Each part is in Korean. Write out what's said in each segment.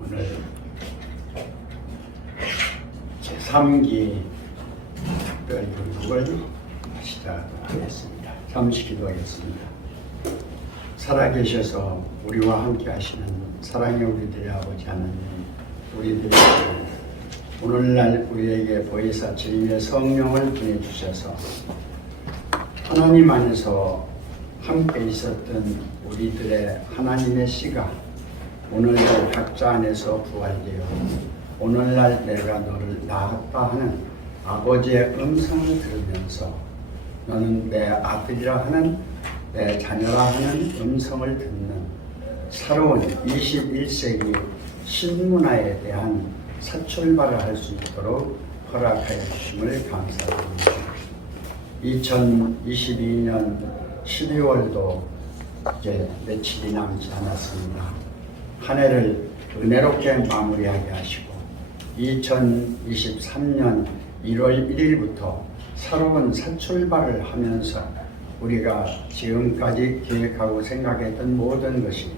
오늘 제3기 특별 교육을 시작하겠습니다. 잠시 기도하겠습니다. 살아계셔서 우리와 함께 하시는 사랑의 우리들의 아버지 하나님, 우리들에게 오늘날 우리에게 보혜사치림의 성령을 보내주셔서 하나님 안에서 함께 있었던 우리들의 하나님의 씨가 오늘날 각자 안에서 부활되어 오늘날 내가 너를 낳았다 하는 아버지의 음성을 들으면서 너는 내 아들이라 하는 내 자녀라 하는 음성을 듣는 새로운 21세기 신문화에 대한 사출발을 할 수 있도록 허락하여 주심을 감사드립니다. 2022년 12월도 이제 며칠이 남지 않았습니다. 한 해를 은혜롭게 마무리하게 하시고 2023년 1월 1일부터 새로운 사출발을 하면서 우리가 지금까지 계획하고 생각했던 모든 것이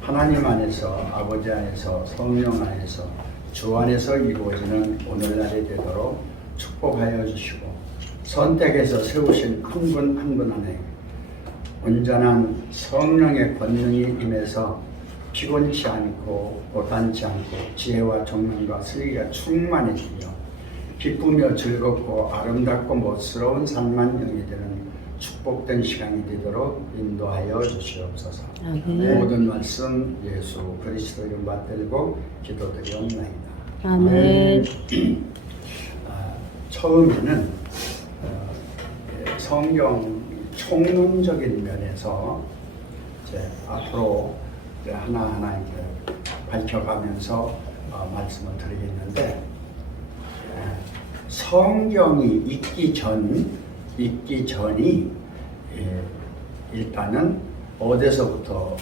하나님 안에서, 아버지 안에서, 성령 안에서, 주 안에서 이루어지는 오늘날이 되도록 축복하여 주시고 선택해서 세우신 한 분 한 분 안에 온전한 성령의 권능이 임해서 피곤치 않고 고단치 않고 지혜와 정능과 슬기가 충만해지며 기쁘며 즐겁고 아름답고 멋스러운 삶만 영이 되는 축복된 시간이 되도록 인도하여 주시옵소서. 모든 말씀 예수 그리스도 이름 받들고 기도드리옵나이다. 아멘. 처음에는 성경 총론적인 면에서 이제 앞으로 이제 하나하나 이제 밝혀가면서 말씀을 드리겠는데, 성경이 있기 전이 일단은 어디서부터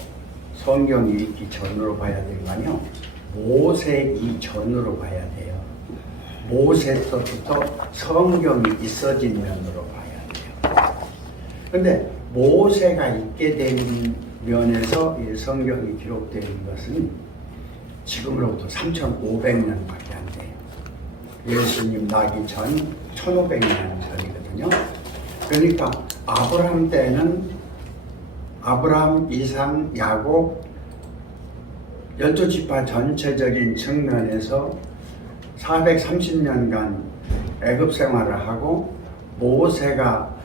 성경이 있기 전으로 봐야 되는가요? 모세 이전으로 봐야 돼요. 모세 때부터 성경이 있어진 면으로 봐야 돼요. 그런데 모세가 있게 된 면에서 이 성경이 기록되는 것은 지금으로부터 3,500년밖에 안 돼요. 예수님 나기 전 1,500년 전이거든요. 그러니까 아브라함 때는 아브라함, 이삭, 야곱 12지파 전체적인 측면에서 430년간 애굽 생활을 하고 모세가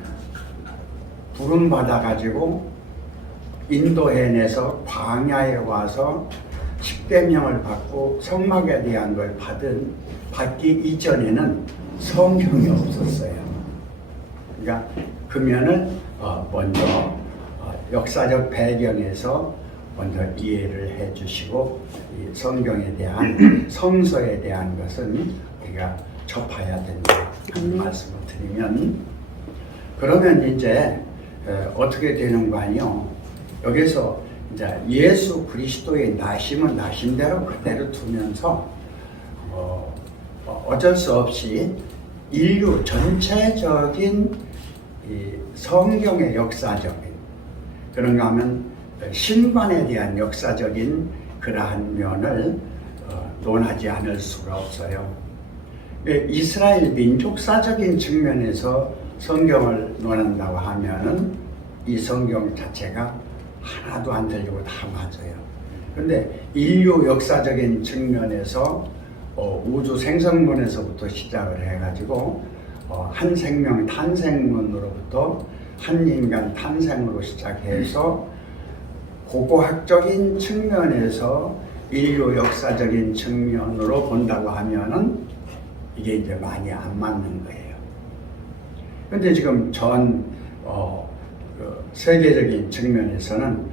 부름받아 가지고 인도해내서 광야에 와서 십계명을 받고 성막에 대한 걸 받기 이전에는 성경이 없었어요. 그러니까 그 면을 먼저 역사적 배경에서 먼저 이해를 해주시고 이 성경에 대한 성서에 대한 것은 우리가 접해야 된다 하는 말씀을 드리면, 그러면 이제 어떻게 되는 거 아니요? 여기서 이제 예수 그리스도의 나심은 나심대로 그대로 두면서 어쩔 수 없이 인류 전체적인 이 성경의 역사적인, 그런가 하면 신관에 대한 역사적인 그러한 면을 논하지 않을 수가 없어요. 이스라엘 민족사적인 측면에서 성경을 논한다고 하면은 이 성경 자체가 하나도 안 틀리고 다 맞아요. 그런데 인류 역사적인 측면에서 우주 생성론에서부터 시작을 해가지고 한 생명 탄생론으로부터 한 인간 탄생으로 시작해서 고고학적인 측면에서 인류 역사적인 측면으로 본다고 하면은 이게 이제 많이 안 맞는 거예요. 근데 지금 세계적인 측면에서는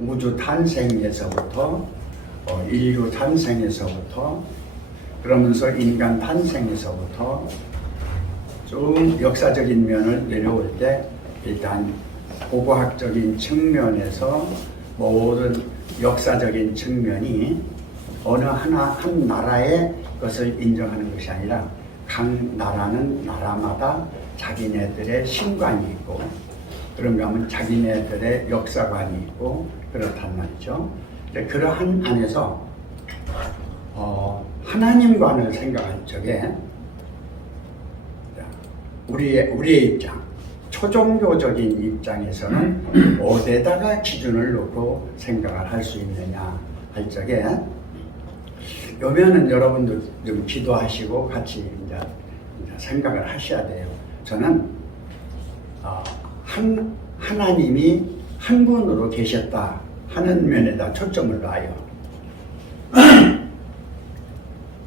우주 탄생에서부터 인류 탄생에서부터 그러면서 인간 탄생에서부터 좀 역사적인 면을 내려올 때 일단 고고학적인 측면에서 모든 역사적인 측면이 어느 한 나라의 것을 인정하는 것이 아니라 각 나라는 나라마다 자기네들의 신관이 있고 그런가 하면 자기네들의 역사관이 있고 그렇단 말이죠. 그러한 안에서 하나님관을 생각할 적에 우리의 입장, 초종교적인 입장에서는 어디다가 기준을 놓고 생각을 할 수 있느냐 할 적에 요면은 여러분들 좀 기도하시고 같이 이제 생각을 하셔야 돼요. 저는 하나님이 한 분으로 계셨다 하는 면에다 초점을 놔요.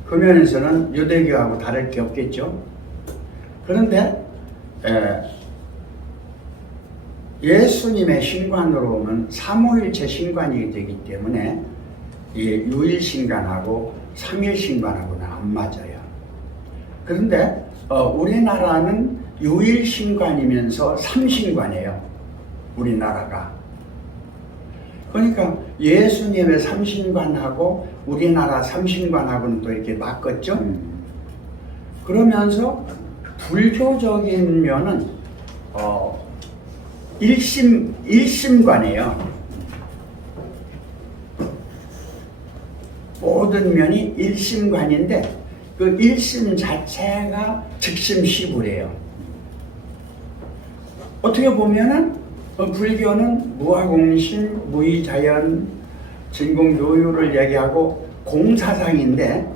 그 면에서는 유대교하고 다를 게 없겠죠. 그런데 예수님의 신관으로 보면 삼위일체 신관이 되기 때문에 유일신관하고 삼일신관하고는 안 맞아요. 그런데 우리나라는 유일신관이면서 삼신관이에요. 우리나라가. 그러니까 예수님의 삼신관하고 우리나라 삼신관하고는 또 이렇게 맞겠죠. 그러면서 불교적인 면은 일심관이에요. 모든 면이 일심관인데 그 일심 자체가 즉심시불이에요. 어떻게 보면은 불교는 무아공신, 무의자연, 진공요유를 얘기하고 공사상인데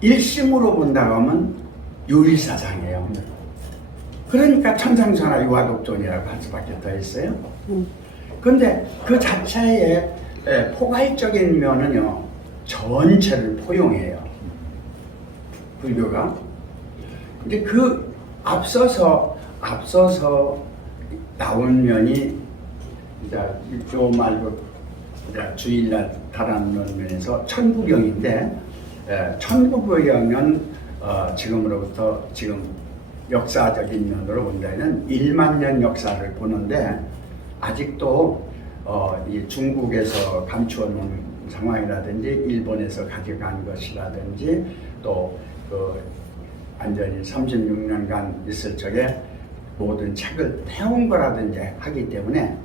일심으로 본다고 하면 유일사상이에요. 그러니까 천상천하 유화독존이라고 할 수밖에 더 있어요. 그런데 그 자체의 포괄적인 면은요, 전체를 포용해요. 불교가. 근데 그 앞서서 나온 면이 이제 요 말고 주일날 다루는 면에서 천부경인데, 천부경은 지금으로부터 지금 역사적인 면으로 본다면 1만 년 역사를 보는데 아직도 이 중국에서 감추어 놓은 상황이라든지 일본에서 가져간 것이라든지 또 그 완전히 36년간 있을 적에 모든 책을 태운 거라든지 하기 때문에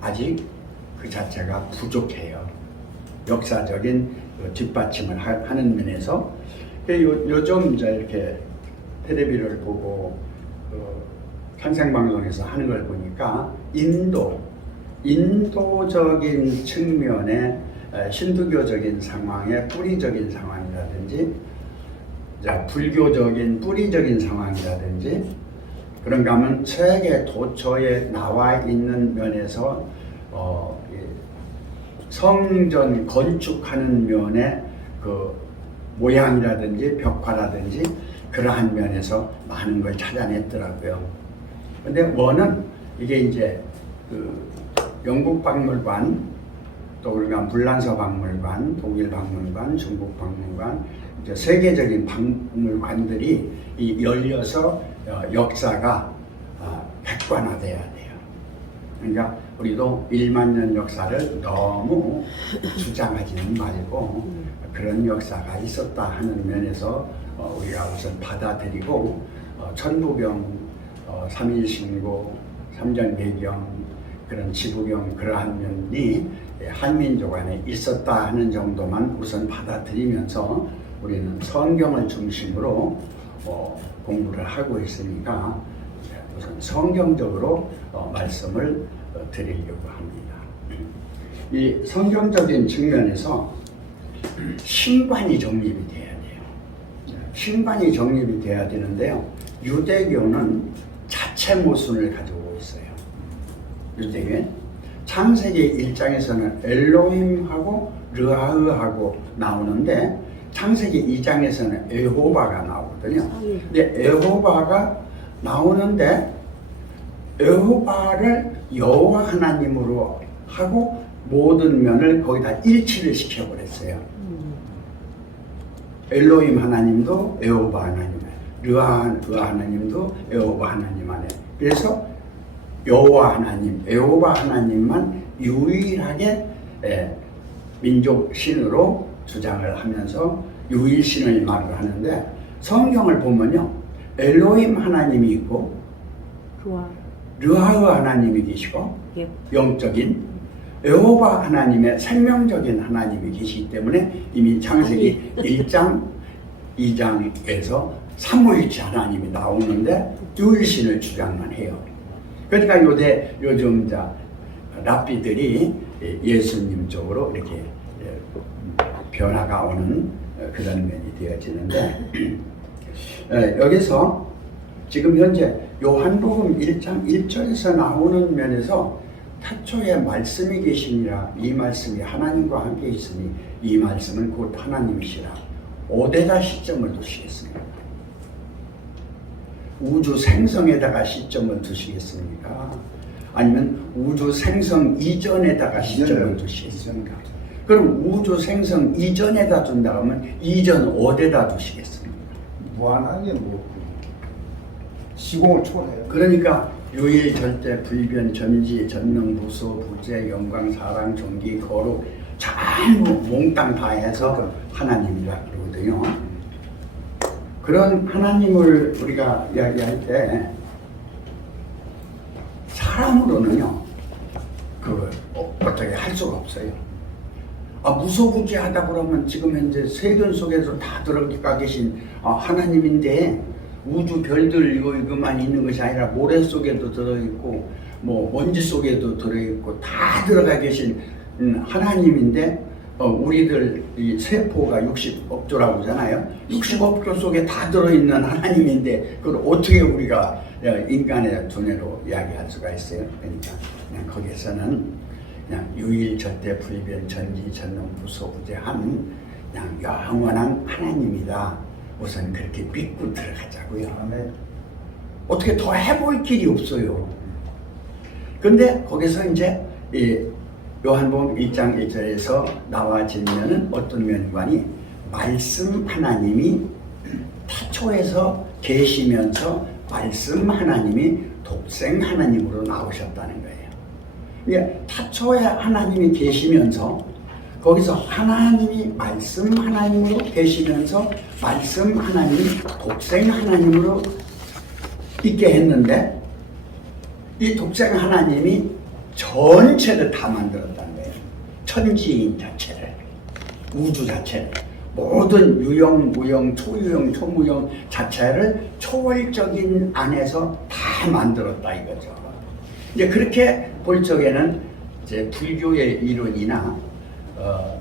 아직 그 자체가 부족해요. 역사적인 뒷받침을 하는 면에서. 요즘 이렇게 텔레비를 보고 상생방송에서 하는 걸 보니까 인도적인 측면의 힌두교적인 상황의 뿌리적인 상황이라든지 불교적인 뿌리적인 상황이라든지 그런가 하면 세계 도처에 나와 있는 면에서 성전 건축하는 면의 그 모양이라든지 벽화라든지 그러한 면에서 많은 걸 찾아냈더라고요. 근데 원은 이게 이제 그 영국 박물관, 또 우리가 물란서 박물관, 독일 박물관, 중국 박물관, 이제 세계적인 박물관들이 열려서 역사가 객관화돼야 돼요. 그러니까 우리도 1만 년 역사를 너무 주장하지는 말고 그런 역사가 있었다 하는 면에서 우리가 우선 받아들이고 천부경, 삼일신고, 삼전배경 그런 지부경 그러한 면이 한민족 안에 있었다 하는 정도만 우선 받아들이면서 우리는 성경을 중심으로 공부를 하고 있으니까 우선 성경적으로 말씀을 드리려고 합니다. 이 성경적인 측면에서 신관이 정립이 돼야 돼요. 신관이 정립이 돼야 되는데요. 유대교는 자체 모순을 가지고 있어요. 유대교는 창세기 1장에서는 엘로힘하고 르하흐하고 나오는데 창세기 2장에서는 에호바가 나오거든요. 근데 에호바가 나오는데 에호바를 여호와 하나님으로 하고 모든 면을 거기다 일치를 시켜버렸어요. 엘로힘 하나님도 에호바 하나님, 르하 하나님도 에호바 하나님 안에. 그래서 여호와 하나님, 에호바 하나님만 유일하게 민족 신으로 주장을 하면서 유일신을 말을 하는데 성경을 보면요, 엘로힘 하나님이 있고 르하의 하나님이 계시고 예. 영적인 여호와 하나님의 생명적인 하나님이 계시기 때문에 이미 창세기 1장 2장에서 삼위일체 하나님이 나오는데 유일신을 주장만 해요. 그러니까 요즘 랍비들이 예수님 쪽으로 이렇게 변화가 오는 그런 면이 되어지는데 여기서 지금 현재 요한복음 1장 1절에서 나오는 면에서 태초에 말씀이 계시니라 이 말씀이 하나님과 함께 있으니 이 말씀은 곧 하나님이시라 어디다 시점을 두시겠습니까? 우주 생성에다가 시점을 두시겠습니까? 아니면 우주 생성 이전에다가 시점을 두시겠습니까? 그럼 우주 생성 이전에다 둔다 하면 이전 어디다 두시겠습니까? 무한하게 시공을 초월해요. 그러니까 유일 절대 불변 전지 전능 무소 부재 영광 사랑 존귀 거룩 전부 몽땅 다 해서 하나님이라 그러거든요. 그런 하나님을 우리가 이야기할 때 사람으로는요 그걸 어떻게 할 수가 없어요. 무소부지하다 그러면 지금 현재 세균 속에서 다 들어가 계신 하나님인데 우주 별들 이거만 있는 것이 아니라 모래 속에도 들어있고 뭐 먼지 속에도 들어있고 다 들어가 계신 하나님인데 우리들 이 세포가 60억조라고 하잖아요. 60억조 속에 다 들어있는 하나님인데 그걸 어떻게 우리가 인간의 두뇌로 이야기할 수가 있어요. 그러니까 그냥 거기에서는 그냥 유일 절대 불변 전지 전능 무소부재한 그냥 영원한 하나님이다. 우선 그렇게 믿고 들어가자고요. 어떻게 더 해볼 길이 없어요. 근데 거기서 이제 요한복음 1장 1절에서 나와진 면은 어떤 면관이 말씀 하나님이 태초에서 계시면서 말씀 하나님이 독생 하나님으로 나오셨다는 거예요. 그러니까 태초에 하나님이 계시면서 거기서 하나님이 말씀 하나님으로 계시면서 말씀 하나님이 독생 하나님으로 있게 했는데 이 독생 하나님이 전체를 다 만들었다는 거예요. 천지인 자체를, 우주 자체를, 모든 유형, 무형, 초유형, 초무형 자체를 초월적인 안에서 다 만들었다 이거죠. 이제 그렇게 볼 적에는 이제 불교의 이론이나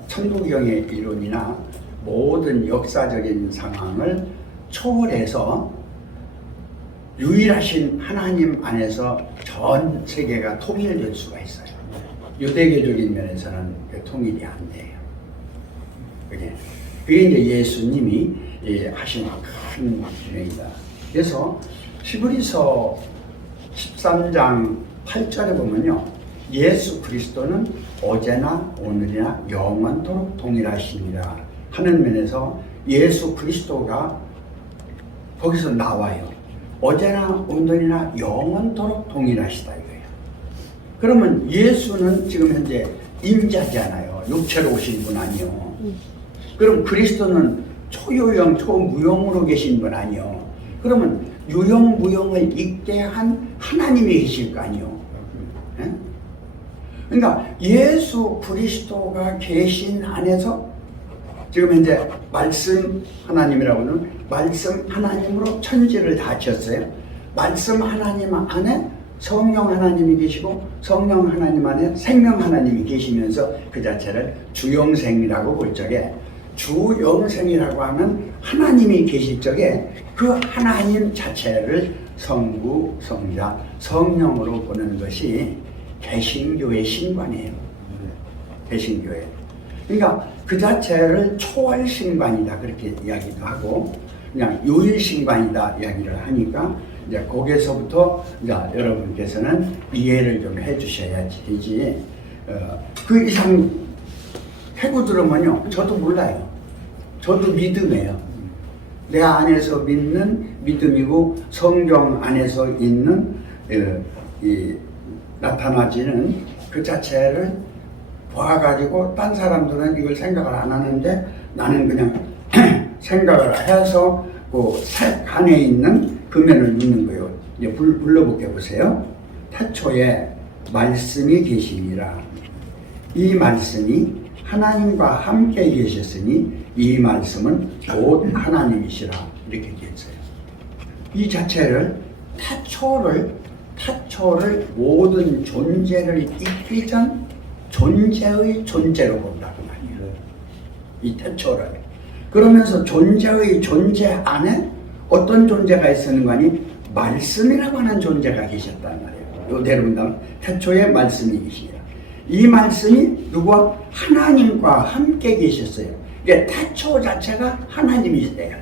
천부경의 이론이나 모든 역사적인 상황을 초월해서 유일하신 하나님 안에서 전 세계가 통일될 수가 있어요. 유대교적인 면에서는 통일이 안 돼요. 그게 이제 예수님이 하신 큰 분명이다. 그래서 히브리서 13장 8절에 보면요. 예수 그리스도는 어제나 오늘이나 영원토록 동일하시니라 하는 면에서 예수 그리스도가 거기서 나와요. 어제나 오늘이나 영원토록 동일하시다 이거예요. 그러면 예수는 지금 현재 임자잖아요. 육체로 오신 분 아니요. 그럼 그리스도는 초유형 초무형으로 계신 분 아니요. 그러면 유형 무형을 있게 한 하나님이 계실 거 아니요. 네? 그러니까 예수 그리스도가 계신 안에서 지금 현재 말씀 하나님이라고는 말씀 하나님으로 천지를 다 지었어요. 말씀 하나님 안에 성령 하나님이 계시고 성령 하나님 안에 생명 하나님이 계시면서 그 자체를 주영생이라고 볼 적에 주영생이라고 하는 하나님이 계실 적에 그 하나님 자체를 성부, 성자, 성령으로 보는 것이 개신교의 신관이에요. 개신교회. 그러니까 그 자체를 초월 신관이다 그렇게 이야기도 하고 그냥 유일 신관이다 이야기를 하니까 이제 거기에서부터 이제 여러분께서는 이해를 좀 해주셔야지 되지. 그 이상 해고 들으면요 저도 몰라요. 저도 믿음이에요. 내 안에서 믿는 믿음이고 성경 안에서 있는 나타나지는 그 자체를 봐가지고 딴 사람들은 이걸 생각을 안 하는데 나는 그냥 생각을 해서 그 색 안에 있는 금연을 믿는 거예요. 이제 불러볼게 보세요. 태초에 말씀이 계시니라. 이 말씀이 하나님과 함께 계셨으니 이 말씀은 곧 하나님이시라. 이렇게 얘기했어요. 이 자체를 태초를 모든 존재를 있기 전 존재의 존재로 본다고 말이에요. 이 태초를. 그러면서 존재의 존재 안에 어떤 존재가 있었는 거니? 말씀이라고 하는 존재가 계셨단 말이에요. 이대로 본다면 태초에 말씀이 계시니라. 이 말씀이 누구와? 하나님과 함께 계셨어요. 그러니까 태초 자체가 하나님이세요.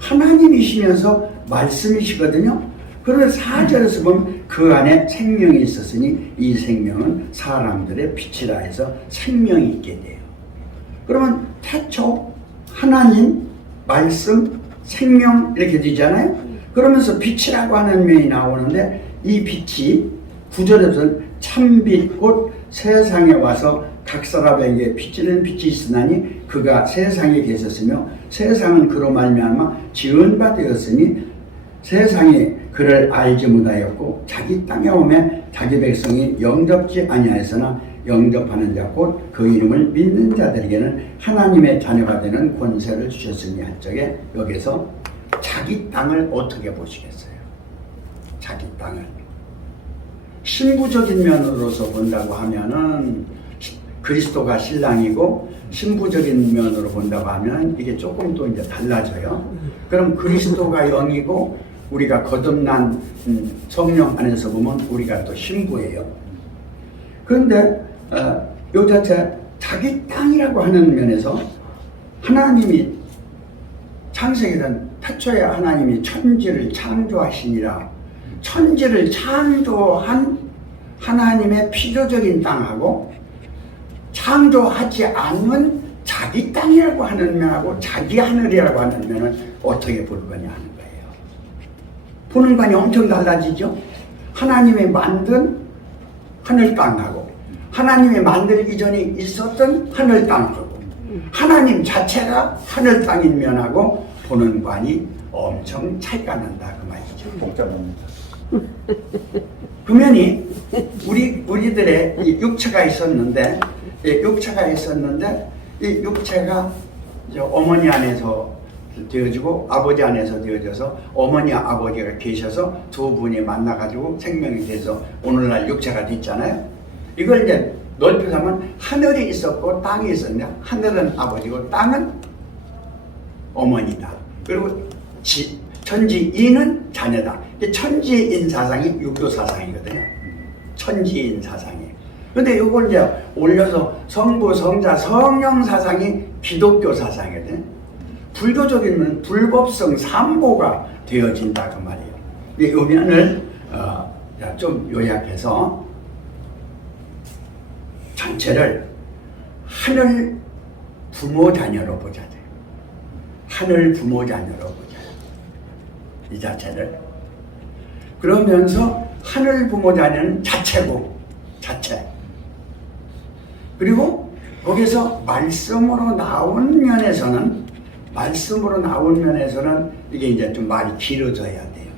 하나님이시면서 말씀이시거든요. 그러면 4절에서 보면 그 안에 생명이 있었으니 이 생명은 사람들의 빛이라 해서 생명이 있게 돼요. 그러면 태초, 하나님, 말씀, 생명 이렇게 되잖아요. 그러면서 빛이라고 하는 면이 나오는데 이 빛이 9절에서는 참빛 곧 세상에 와서 각 사람에게 비치는 빛이 있으나니 그가 세상에 계셨으며 세상은 그로 말미암아 지은 바 되었으니 세상이 그를 알지 못하였고 자기 땅에 오매 자기 백성이 영접지 아니하였으나 영접하는 자 곧 그 이름을 믿는 자들에게는 하나님의 자녀가 되는 권세를 주셨으니 한 적에 여기서 자기 땅을 어떻게 보시겠어요? 자기 땅을 신부적인 면으로서 본다고 하면은 그리스도가 신랑이고 신부적인 면으로 본다고 하면 이게 조금 또 이제 달라져요. 그럼 그리스도가 영이고 우리가 거듭난 성령 안에서 보면 우리가 또 신부예요. 그런데 요 자체 자기 땅이라고 하는 면에서 하나님이 창세기는 태초에 하나님이 천지를 창조하시니라. 천지를 창조한 하나님의 필요적인 땅하고 창조하지 않는 자기 땅이라고 하는 면하고 자기 하늘이라고 하는 면을 어떻게 볼 거냐 하는 거예요. 보는 관이 엄청 달라지죠. 하나님이 만든 하늘 땅하고 하나님이 만들기 전에 있었던 하늘 땅하고 하나님 자체가 하늘 땅인 면하고 보는 관이 엄청 차이가 난다 그 말이죠. 복잡합니다. 그 면이 우리들의 이 육체가 있었는데 이 육체가 이제 어머니 안에서 되어지고 아버지 안에서 되어져서 어머니 아버지가 계셔서 두 분이 만나가지고 생명이 돼서 오늘날 육체가 됐잖아요. 이걸 이제 넓혀서 하면 하늘이 있었고 땅이 있었는데 하늘은 아버지고 땅은 어머니다. 그리고 천지인은 자녀다. 천지인 사상이 유교 사상이거든요. 천지인 사상이. 근데 이걸 이제 올려서 성부, 성자, 성령 사상이 기독교 사상이거든요. 불교적이면 불법성 삼보가 되어진다 그 말이에요. 이 면을 좀 요약해서 전체를 하늘 부모 자녀로 보자. 하늘 부모 자녀로 보자. 이 자체를. 그러면서 하늘 부모 자녀는 자체고, 자체. 그리고 거기서 말씀으로 나온 면에서는 이게 이제 좀 말이 길어져야 돼요.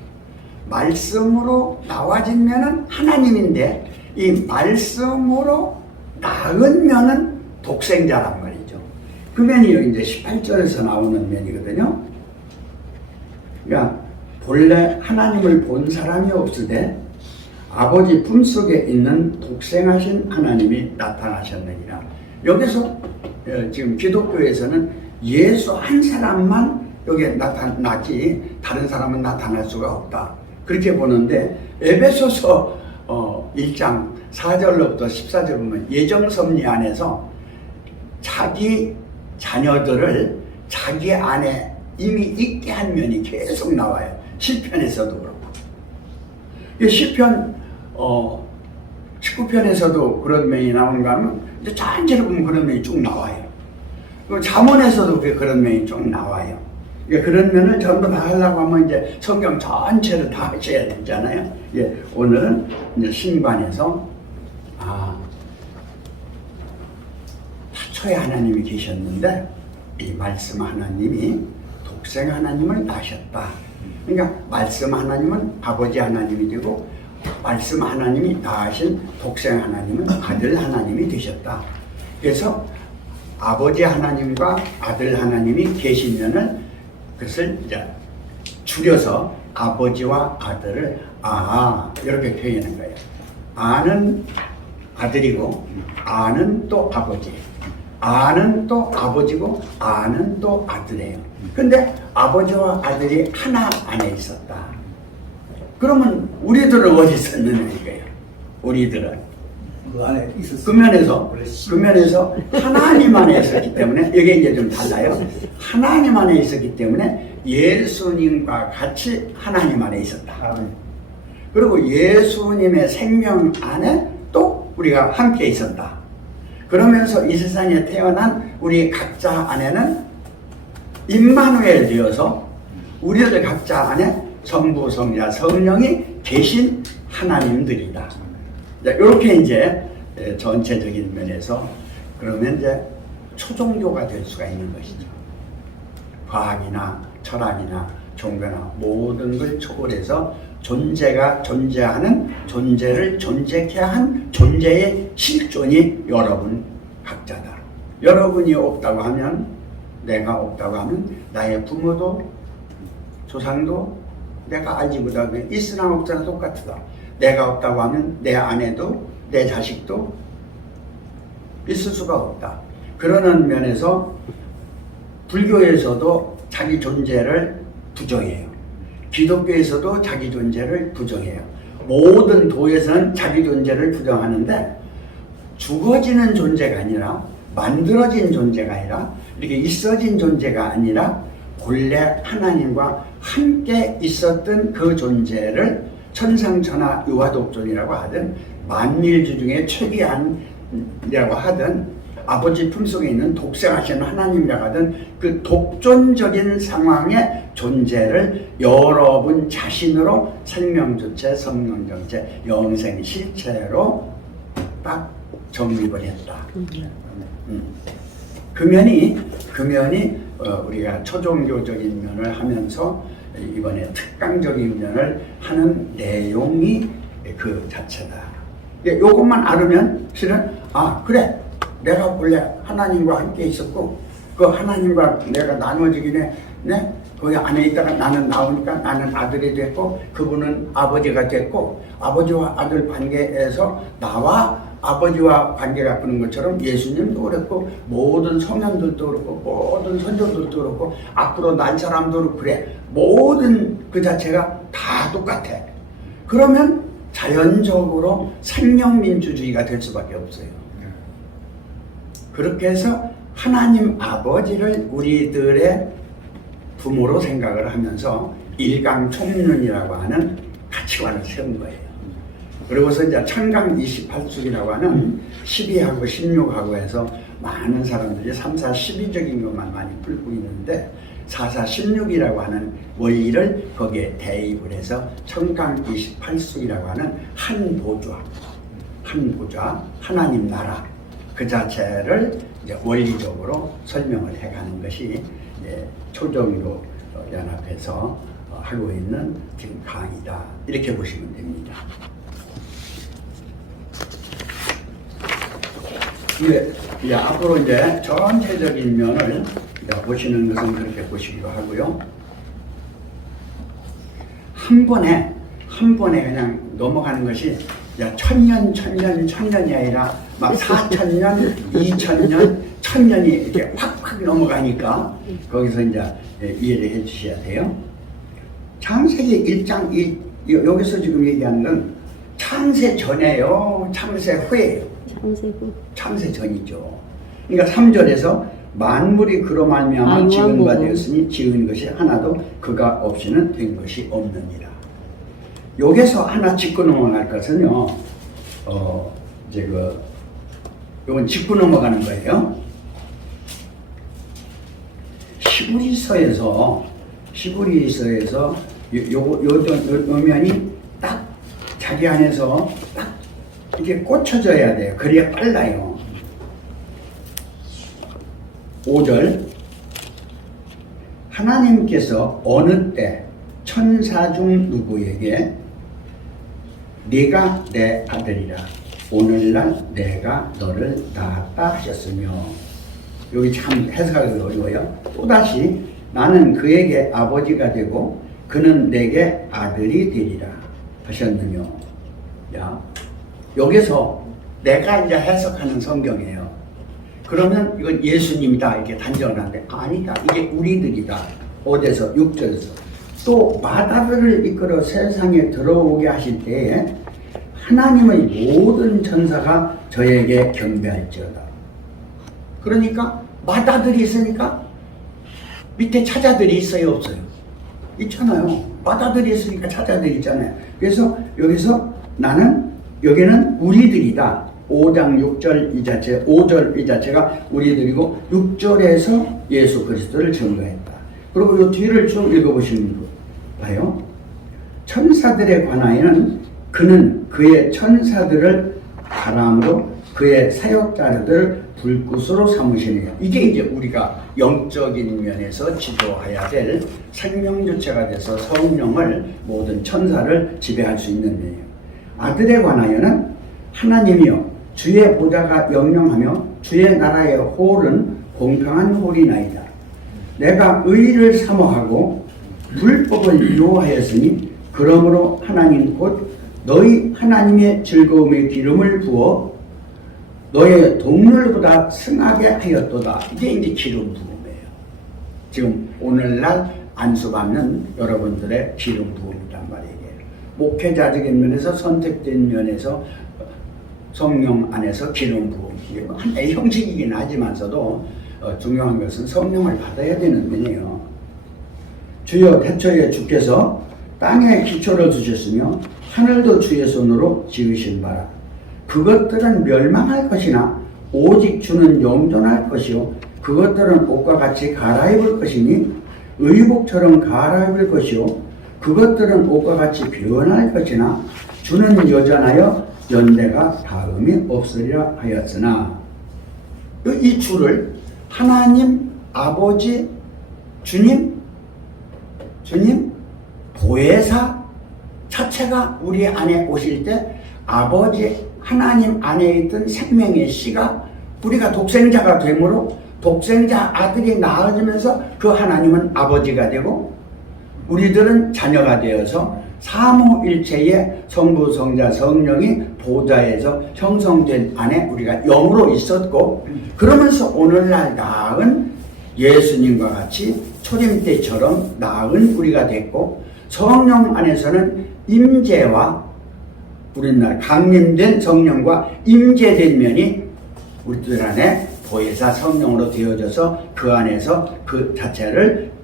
말씀으로 나와진 면은 하나님인데 이 말씀으로 낳은 면은 독생자란 말이죠. 그 면이 여기 이제 18절에서 나오는 면이거든요. 그러니까 본래 하나님을 본 사람이 없으되 아버지 품속에 있는 독생하신 하나님이 나타나셨느니라. 여기서 지금 기독교에서는 예수 한 사람만 여기에 나타나지 다른 사람은 나타날 수가 없다. 그렇게 보는데 에베소서 1장 4절로부터 14절 보면 예정섭리 안에서 자기 자녀들을 자기 안에 이미 있게 한 면이 계속 나와요. 시편에서도 그렇고. 시편 19편에서도 그런 면이 나오는가 하면 이제 전체로 보면 그런 면이 쭉 나와요. 잠언에서도 그런 면이 쭉 나와요. 그런 면을 전부 다 하려고 하면 이제 성경 전체를 다 하셔야 되잖아요. 오늘은 이제 신관에서 태초에 하나님이 계셨는데 이 말씀 하나님이 독생 하나님을 낳으셨다. 그러니까 말씀 하나님은 아버지 하나님이 되고 말씀 하나님이 낳으신 독생 하나님은 아들 하나님이 되셨다. 그래서 아버지 하나님과 아들 하나님이 계시면은 그것을 이제 줄여서 아버지와 아들을 이렇게 표현하는 거예요. 아는 아들이고 아는 또 아버지, 아는 또 아버지고 아는 또 아들이에요. 근데 아버지와 아들이 하나 안에 있었다. 그러면 우리들은 어디 있었느냐 이거예요. 우리들은 그 안에 있었어요. 그 면에서 하나님 안에 있었기 때문에 이게 이제 좀 달라요. 하나님 안에 있었기 때문에 예수님과 같이 하나님 안에 있었다. 그리고 예수님의 생명 안에 또 우리가 함께 있었다. 그러면서 이 세상에 태어난 우리 각자 안에는 임마누엘 되어서 우리들 각자 안에 성부, 성자, 성령이 계신 하나님들이다. 이렇게 이제 전체적인 면에서 그러면 이제 초종교가 될 수가 있는 것이죠. 과학이나 철학이나 종교나 모든 걸 초월해서 존재가 존재하는 존재를 존재케 한 존재의 실존이 여러분 각자다. 여러분이 없다고 하면 내가 없다고 하면 나의 부모도 조상도 내가 알지 못하고 있으나 없으나 똑같다. 내가 없다고 하면 내 아내도 내 자식도 있을 수가 없다. 그러는 면에서 불교에서도 자기 존재를 부정해요. 기독교에서도 자기 존재를 부정해요. 모든 도에서는 자기 존재를 부정하는데 죽어지는 존재가 아니라 만들어진 존재가 아니라 이렇게 있어진 존재가 아니라 본래 하나님과 함께 있었던 그 존재를 천상천하 유아독존이라고 하든 만밀주 중에 최귀한이라고 하든 아버지 품속에 있는 독생하신 하나님이라고 하든 그 독존적인 상황의 존재를 여러분 자신으로 생명주체, 성령정체, 영생 실체로 딱 정립을 했다. 그 면이 우리가 초종교적인 면을 하면서 이번에 특강적인 면을 하는 내용이 그 자체다. 요것만 알으면 실은 그래 내가 원래 하나님과 함께 있었고 그 하나님과 내가 나눠지긴 해. 네? 거기 안에 있다가 나는 나오니까 나는 아들이 됐고 그분은 아버지가 됐고 아버지와 아들 관계에서 나와 아버지와 관계가 그런 것처럼 예수님도 그랬고 모든 성령들도 그렇고 모든 선조들도 그렇고 앞으로 날 사람도 그렇고 그래. 모든 그 자체가 다 똑같아. 그러면 자연적으로 생명민주주의가 될 수밖에 없어요. 그렇게 해서 하나님 아버지를 우리들의 부모로 생각을 하면서 일강총륜이라고 하는 가치관을 세운 거예요. 그리고서 이제 천강 28숙이라고 하는 12하고 16하고 해서 많은 사람들이 3, 4, 12적인 것만 많이 풀고 있는데 4, 4, 16이라고 하는 원리를 거기에 대입을 해서 천강 28숙이라고 하는 한 보좌, 하나님 나라 그 자체를 이제 원리적으로 설명을 해가는 것이 이제 초종교 연합에서 하고 있는 지금 강의다. 이렇게 보시면 됩니다. 예, 앞으로 이제 전체적인 면을 보시는 것은 그렇게 보시기로 하고요. 한 번에 그냥 넘어가는 것이 천년이 아니라 막 4천년, 2천년, 1000년이 이렇게 확 넘어가니까 거기서 이제 이해를 해 주셔야 돼요. 창세기 1장, 여기서 지금 얘기하는 건 창세 전에요, 창세 후에요. 창세 전이죠. 그러니까 3절에서 만물이 그로 말미암아 지은 바 되었으니 지은 것이 하나도 그가 없이는 된 것이 없느니라. 여기서 하나 짚고 넘어갈 것은요, 요건 짚고 넘어가는 거예요. 시브리서에서 요 면이 딱 자기 안에서 딱 이렇게 꽂혀져야 돼요. 그래야 빨라요. 5절 하나님께서 어느 때 천사 중 누구에게 네가 내 아들이라 오늘날 내가 너를 낳았다 하셨으며, 여기 참 해석하기 어려워요. 또다시 나는 그에게 아버지가 되고 그는 내게 아들이 되리라 하셨느뇨. 야, 여기서 내가 이제 해석하는 성경이에요. 그러면 이건 예수님이다 이렇게 단정을 하는데 아니다, 이게 우리들이다. 어디서? 6절에서 또 마다들을 이끌어 세상에 들어오게 하실 때에 하나님의 모든 천사가 저에게 경배할지어다. 그러니까 마다들이 있으니까 밑에 차자들이 있어요, 없어요? 있잖아요. 마다들이 있으니까 차자들이 있잖아요. 그래서 여기서 나는, 여기는 우리들이다. 5장 6절 이 자체, 5절 이 자체가 우리들이고 6절에서 예수 그리스도를 증거했다. 그리고 이 뒤를 좀 읽어보시면 봐요. 천사들에 관하여는 그는 그의 천사들을 바람으로 그의 사역자들을 불꽃으로 삼으시네요. 이게 이제 우리가 영적인 면에서 지도해야 될 생명 주체가 돼서 성령을, 모든 천사를 지배할 수 있는 면이에요. 아들에 관하여는 하나님이여 주의 보좌가 영영하며 주의 나라의 홀은 공평한 홀이나이다. 내가 의를 사모하고 불법을 요하였으니 그러므로 하나님 곧 너희 하나님의 즐거움의 기름을 부어 너의 동물보다 승하게 하였도다. 이게 이제 기름 부음이에요. 지금 오늘날 안수받는 여러분들의 기름 부음이란 말이에요. 목회자적인 면에서, 선택된 면에서, 성령 안에서 기름 부음. 이게 하나의 형식이긴 하지만서도 중요한 것은 성령을 받아야 되는 면이에요. 주여 태초에 주께서 땅에 기초를 두셨으며 하늘도 주의 손으로 지으신 바라. 그것들은 멸망할 것이나 오직 주는 영존할 것이요 그것들은 옷과 같이 갈아입을 것이니 의복처럼 갈아입을 것이요 그것들은 옷과 같이 변할 것이나 주는 여전하여 연대가 다음이 없으리라 하였으나, 이 주를 하나님 아버지 주님 보혜사 자체가 우리 안에 오실 때 아버지 하나님 안에 있던 생명의 씨가 우리가 독생자가 되므로 독생자 아들이 낳아지면서 그 하나님은 아버지가 되고 우리들은 자녀가 되어서 삼위일체의 성부 성자 성령이 보좌에서 형성된 안에 우리가 영으로 있었고, 그러면서 오늘날 낳은 예수님과 같이 초림 때처럼 낳은 우리가 됐고, 성령 안에서는 임재와 우리나라 강림된 성령과 임재된 면이 우리들 안에 보혜사 성령으로 되어져서 그 안에서 그 자체를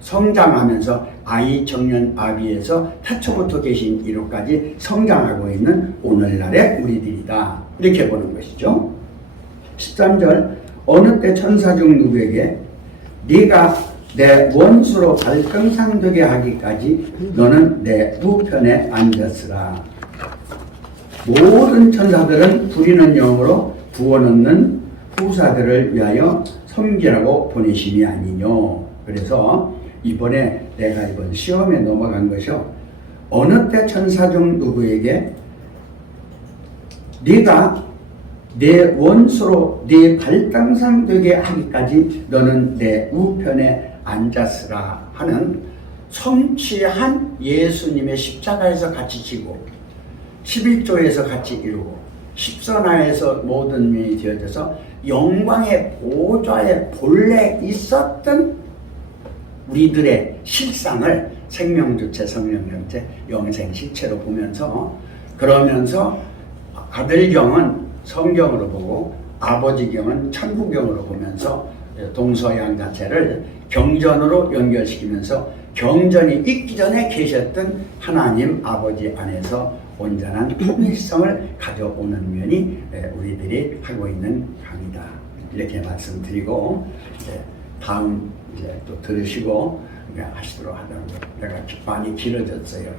성장하면서 아이 청년 아비에서 태초부터 계신 이로까지 성장하고 있는 오늘날의 우리들이다. 이렇게 보는 것이죠. 13절 어느 때 천사 중 누구에게 네가 내 원수로 발등상되게 하기까지 너는 내 우편에 앉았으라. 모든 천사들은 부리는 영으로 부어넣는 후사들을 위하여 섬기라고 보내심이 아니뇨. 그래서 이번에 내가 이번 시험에 넘어간 것이요, 어느 때 천사 중 누구에게 네가 내 원수로 네 발등상 되게 하기까지 너는 내 우편에 앉았으라 하는 성취한 예수님의 십자가에서 같이 지고 11조에서 같이 이루고 십선하에서 모든 면이 되어져서 영광의 보좌에 본래 있었던 우리들의 실상을 생명주체, 성령주체, 영생실체로 보면서, 그러면서 아들경은 성경으로 보고 아버지경은 천국경으로 보면서 동서양 자체를 경전으로 연결시키면서 경전이 있기 전에 계셨던 하나님 아버지 안에서 온전한 통일성을 가져오는 면이 우리들이 하고 있는 강의다. 이렇게 말씀드리고 다음 이제 또 들으시고 하시도록 하도록. 내가 많이 길어졌어요.